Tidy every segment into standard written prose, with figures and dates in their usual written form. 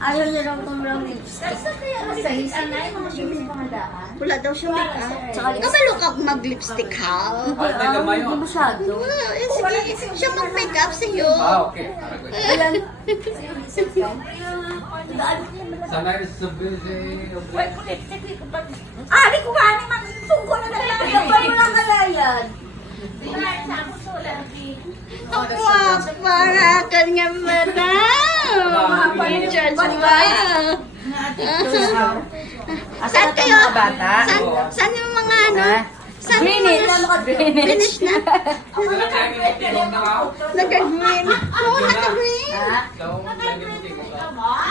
Ayaw niya raw kung lang lipstick. Wala daw siya make-up. Kabalo ka mag-lipstick, ha? Hindi masyado. Sige, siya mag-make-up sa'yo. Okay. Sana sabihin si... Ari ko nga naman, tungkol na naglalagay mo lang kalayan. Ang guwapa nga kanya madam. Judge ba? Saan kayo? Saan yung mga ano? Saan yung mga finish na? Nag-green. Oo, nag-green.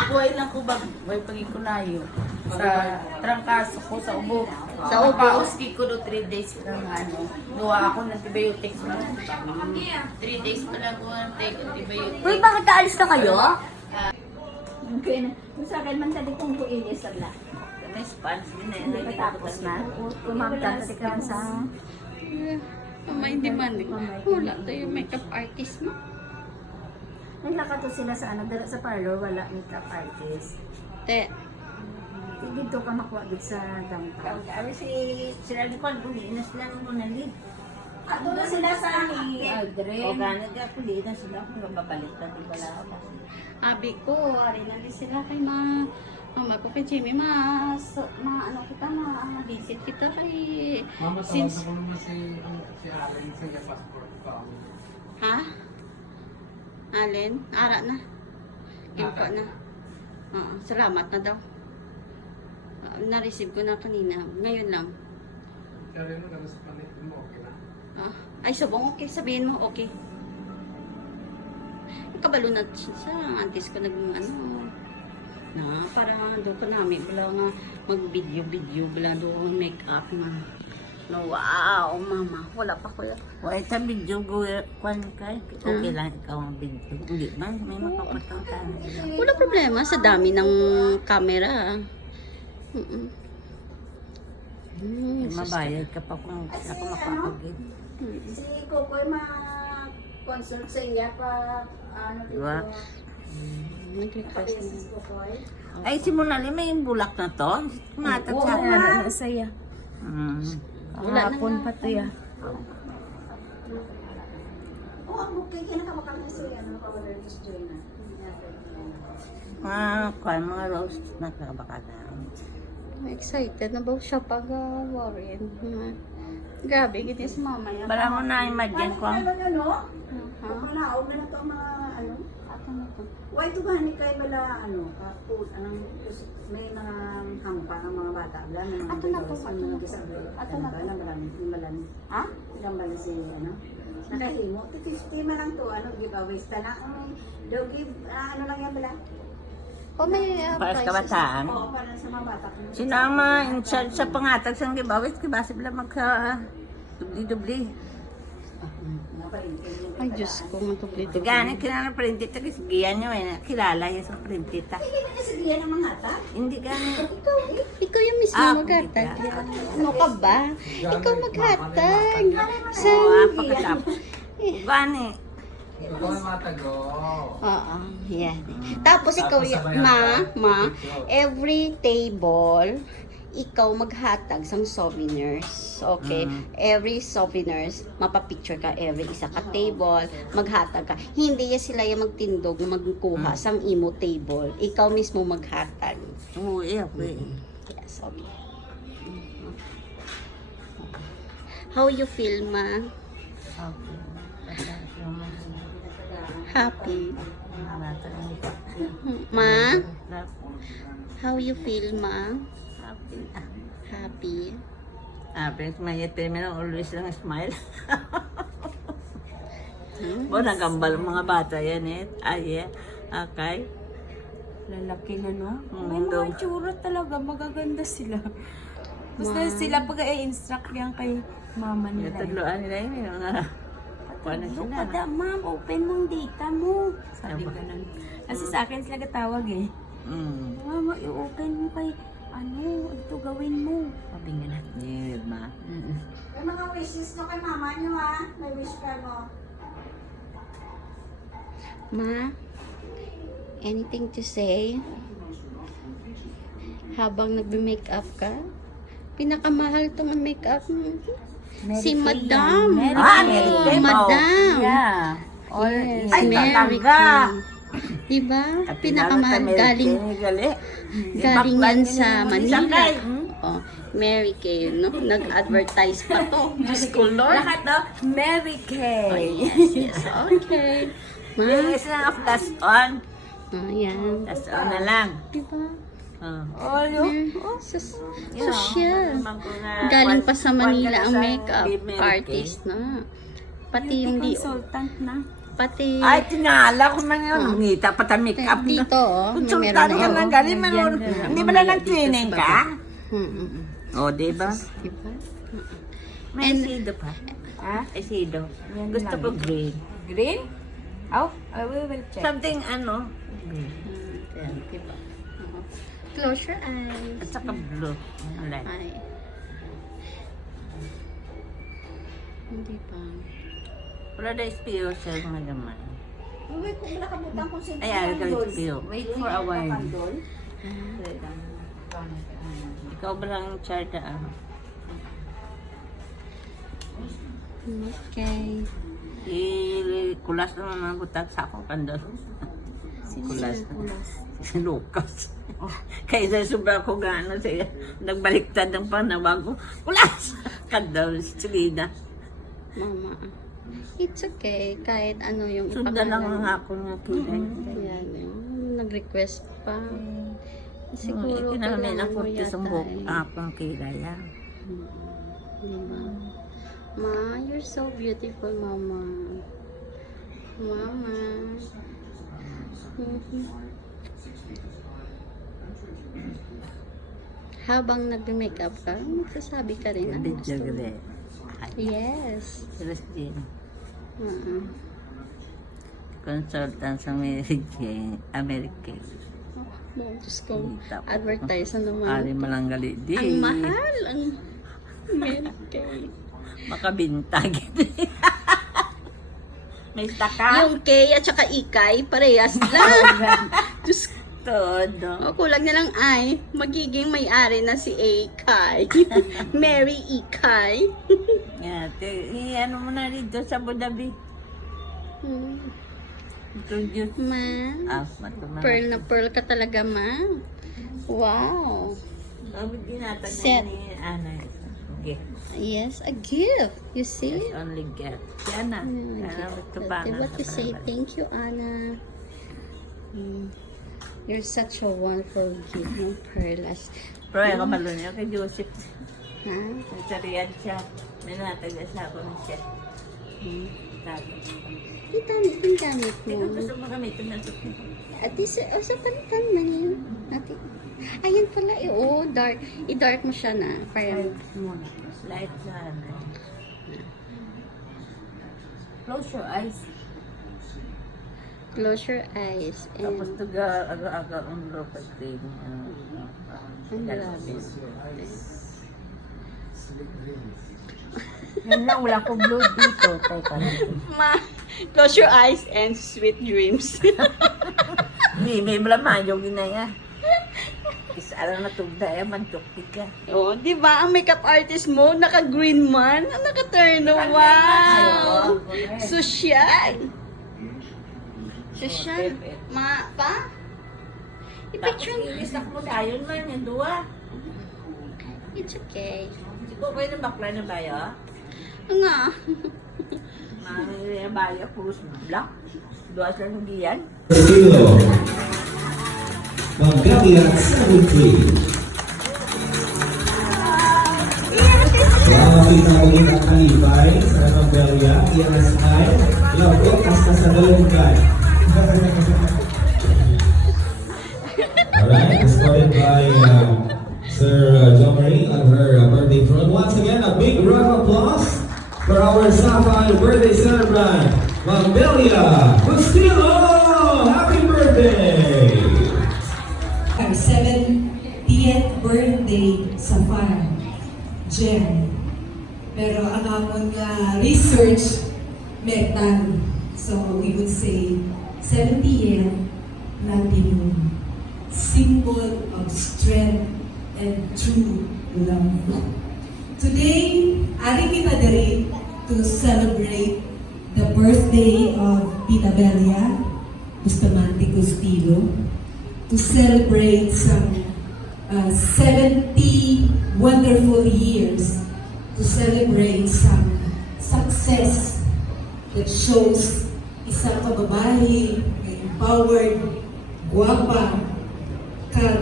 Buhay lang ko ba? Buhay pagikunayo. Sa trangkaso ko, sa ubo. Sa ubo? Pauski ko do 3 days lang ano. Nuha ako ng antibiotics mo. 3 days pa lang ko ng take antibiotics. Uy, bakit kaalis na kayo? Okay na. Kung sa akin man sabi kong kuinis lang. May spans din eh. Hindi pa tapos na. Kumagdadali ka lang sa... May demand. Wala daw yung makeup artist mo. Naglakato sila sa ano, dala sa parlor, wala makeup artist. Te. Dito ka makuha dito sa downtown. Kami si Sir Alicon, kulinas lang ko na lead. Ato na sila sa ni Aldrin. O gano'n ka, kulinas sila kung mababalik na di wala ako. Abi ko, ari na din sila kay mama ko kay Jimmy, ano kita, visit kita kay... Mama, tawag ko naman si Allen sa passport ko. Ha? Alin? Ara na. Info na. Oo, salamat na daw. Na-receive ko na kanina. Ngayon lang. Pero yun, kamusta pa mo, okay na? Ay, sabong okay. Sabihin mo, okay. Kabalo na siya. Antes ko para doon ko namin. Wala nga mag-video. Wala doon make-up na. No, wow, mama. Wala pa ko yan. Wala sa video ko, kwan ka, okay lang ikaw ang video. Hindi man, may mapapatang ka na sila. Wala problema sa dami ng camera. Mabayad ka pa kung ako makapagin. Si Kokoy ma-consult sa iya pa ano dito. Diba? Nag-request na. Si Kokoy. Ay, si Monali, may bulak na to. Matag sa Oo, akin. saya. Wala na pa to ya. Ang bukay kaya nakabakal na siya. Nakawala rin sa joy na. Mga roast na kabaka na. Excited na ba siya pag-worried? Grabe, gini si mama yan. Bala mo na imagine ko. Ano? Ha? Pagkalaog na ito ang mga ano. Ato na to. Why to gani kay bala ano, anong may mga hampa ng mga bata bala ng mga Ato na to, videos, ato mga na to. disability. Ato na to. Malan. Ha? Ilang ba si ano? Nakahimo, 50 man lang to, ano, giveaways ta na. Daw give, ano lang yan bala? O may Para sa prices. kabataan. Oo, para sa mga bata. Sino ang mga in charge sa pangatag sa gibawis? Kibasa bila magka dubli-dubli. Ay, Diyos ko, matupli-tupli. Gani, kilala printit. Giyan nyo eh. Kilala yun sa printit. Hindi ba niya sabihan ng mga ata? Hindi gani. Ikaw yung mismo maghatag. Ano ka ba? Ikaw maghatag. Sa Pakatapos. Gani. Ikaw ay matago. Oo, yan. Tapos ikaw, every table, ikaw maghatag sang souvenirs. Okay? Every souvenirs, mapapicture ka every isa ka table, maghatag ka. Hindi yan sila yung magtindog, magkuha sang imo table. Ikaw mismo maghatag. Oo, ako eh. Yes, okay. How you feel, ma? Happy. Ma? How you feel, ma? Happy. Prince Maya Terminal always lang smile. Nagambal ang mga bata yan eh. Ay, okay. Lalaki na, no? May May mga tsura talaga, magaganda sila. Basta sila pag i-instruct yan kay mama Yung nila. tagluan nila yun, may mga kuha na sila. Pada, ma'am, open mong data mo. Sabi ko nun. Kasi sa akin sila katawag eh. Mama, i-open mo kay, ito gawin mo. Sabi nga na. Yeah, ma. May mga wishes no kay mama niyo ha. May wish ka mo. Ma, Anything to say? Habang nagbe-makeup ka? Pinakamahal tong makeup mo. Si Madam. Mary Kay. Oh, Madam. Yeah. Yes, Ay, Mary talaga. Kay. Diba? Pinakamahal. Galing yan sa Manila. Oh, Mary Kay, no? Nag-advertise pa to. Diyos ko, Lord. Lahat no? Mary Kay. Yes, okay. Yes na, flash on. Ayan. Flash on na lang. Diba? Oh, Social. Galing pa sa Manila ang makeup artist na. Pati yung Beauty di, consultant na. pati Ay, tinala ko man yun. Ngita pa ta make-up na. dito, oh, may Kung meron sultan ka na lang, yun. galing man nun. Hindi ba na nag-training ka? Mm-mm. O, diba? Diba? May esido pa. Ha? Esido. Yan Gusto lang. ko green. Green? Oh, I will check. Something ano. Ayan, diba? Oo. Close your eyes. At saka blue. Alay. Ay. Hindi pa. Wala na SPO sa mga gaman. Uy, kung nakabutan ko si Ay, I'll go SPO. Wait for a while. Kandol. Ikaw ba lang charta ah? Okay. Kulas naman ang butak sa akong kandol. Kulas. Si Lucas. Kaya sobra ko gano siya. Nagbaliktad ng panawag ko. Kulas! Kandol, Selena. Mama. It's okay. Kahit ano yung Sundan lang ang ako nga kilay. Yan. Nag-request pa. Siguro Kinalamin kailangan ako mo sa yata buhok eh. akong kilay. Diba? Ma, you're so beautiful, Mama. Mama. Habang nag-makeup ka, magsasabi ka rin. Ano gusto Video mo? gale. Yes. Terus din. Uh-uh. Consultant sa America. Oh, Diyos ko. Advertise na naman. Ari malanggali di. Ang mahal. Ang American. Makabintag. May staka. Yung K at saka Ikay, parehas lang. Diyos ko. Todo. Oh, kulang na lang ay, magiging may-ari na si Ikay. Mary Ikay. Ano mo na rito sa Abu Dhabi? Hmm. Introduce. Ma, Matuma. pearl na pearl ka talaga, ma. Wow. Sabi ginatag Set. ni Ana. Okay. Yes, a gift. You see? Only get. Si Ana. Ana, What you say? Thank you, Anna. You're such a wonderful gift, no, Perlas. Pero ako malunyo kay Joseph. Ha? Sa Riyadh siya. Ninatag sa ako na siya. Sabi. Yung gamit Hindi ko mo. gusto magamitin na ito. At least, sa palitan na yun. Ayan pala, dark. I-dark mo siya na. Para, Light na ano. Close your eyes. close your eyes. Tapos And, aga-aga ang local cream. ang grabe. Yan lang, wala ko blue dito. Teka. Ma, close your eyes and sweet dreams. May blamayo ginaya. Isa lang na tugda eh, mantukti ka. Oh, di ba? Ang makeup artist mo, naka-green man. Naka-turn. Wow! Sosyal. Sosyal. Ma, pa? Tapos I-picture. ilisak mo dayon man, yung duwa. It's okay. Hindi ko kayo ng bakla na bayo? Nga. Mga bayo, puros black. Duwa sa nugiyan. Estilo. Magabian 73. Wow, kita ulit ang kalibay sa Magabian. ESI. Labot hasta sa dalungan. Alright, escorted by Sir John Marie on her birthday front. Once again, a big round of applause for our Sapphire birthday celebrant, Magabian Bustillo. Happy birthday! Our 70th birthday sa farm, Jem. Pero ang amon nga research, metal. So we would say 70th, not afternoon, symbol of strength and true love. Today, ari kita diri to celebrate the birthday of Tita Belia Bustamante Castillo, to celebrate some 70 wonderful years, to celebrate some success that shows isang kababae na empowered, guwapa, kag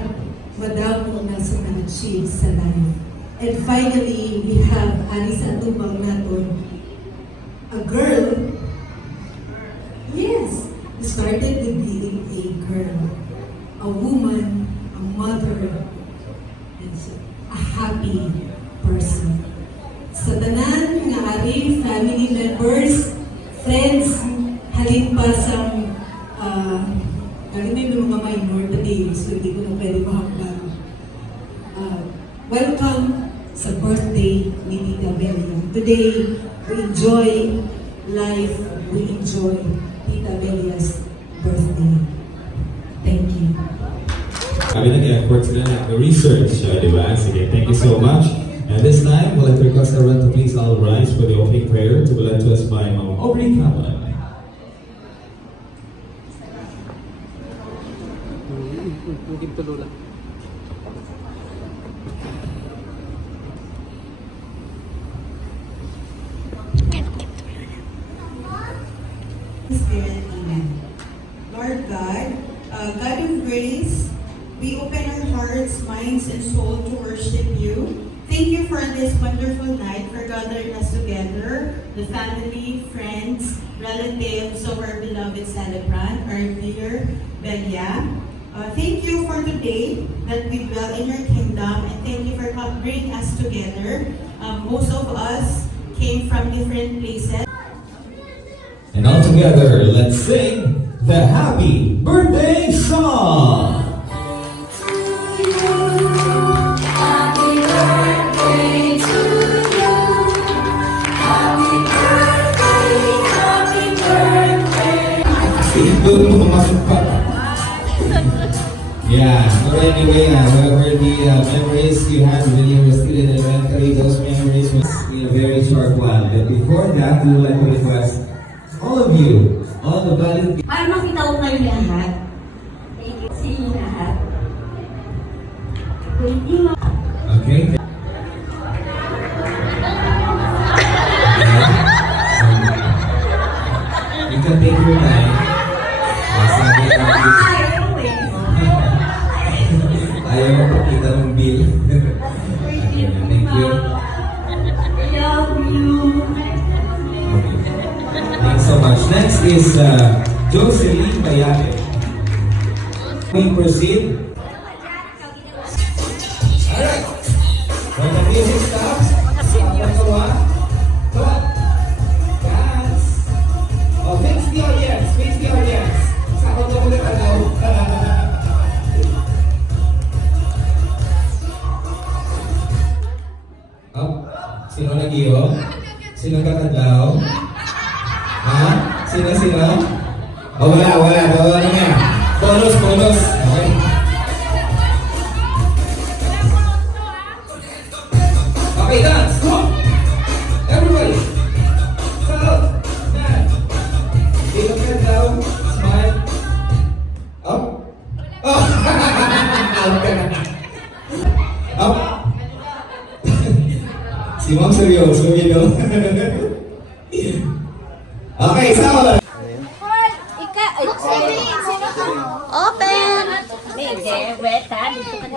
madamo na sa na-achieve sa life. And finally, we have Anis Atubang naton, a girl. Yes, we started with being a girl, a woman, a mother, and a happy person. Sa tanan nga ari family members, friends, halin pa sa may mga minor today, so hindi ko na pwede mahakbang. Welcome sa birthday ni Tita Belia. Today, we enjoy life, we enjoy Tita Belia's birthday. Thank you. Kami nag-effort sila na research, di ba? Sige, thank you so much. And this time, we'll like to request everyone to please all rise for the opening prayer to be led to us by Mama Aubrey Cameron. Hindi tulula. Spirit, amen. Lord God, God of grace, we open our hearts, minds, and soul to worship you. Thank you for this wonderful night, for gathering us together, the family, friends, relatives of our beloved celebrant, our dear Belia. Thank you for today that we dwell in your kingdom, and thank you for bringing us together. Most of us came from different places. And all together, let's sing the happy birthday song. Doon pumasok pa. Yeah, but anyway, whatever the memories you had when you were still in elementary, those memories was in a very short while. But before that, we would like to request all of you, all the valid Para makita ko kayo lahat. Thank you. See you lahat. Thank you. Okay. You can take your time. Sabi natin, ayaw mo pakita ng bill. Okay, thank you. Love you. Okay. Thanks so much. Next is Jocelyn Bayate. We proceed. Alright. When the music stops, papagawa. Clap. Dance. Oh, face the audience. Face the audience. Sa ako na ulit ano. Oh, sino nag-iyo? Sino kakadlaw? Ha? Sino? Oh, wala. Ano nga? Bonus. Okay. Okay, dance. Come on. Everybody. Salute. Dance. Sino kakadlaw? Smile. Up. Oh. Up. Si Ma'am seryoso, you know? Okay, sama. Open! May wait, ha? Dito ka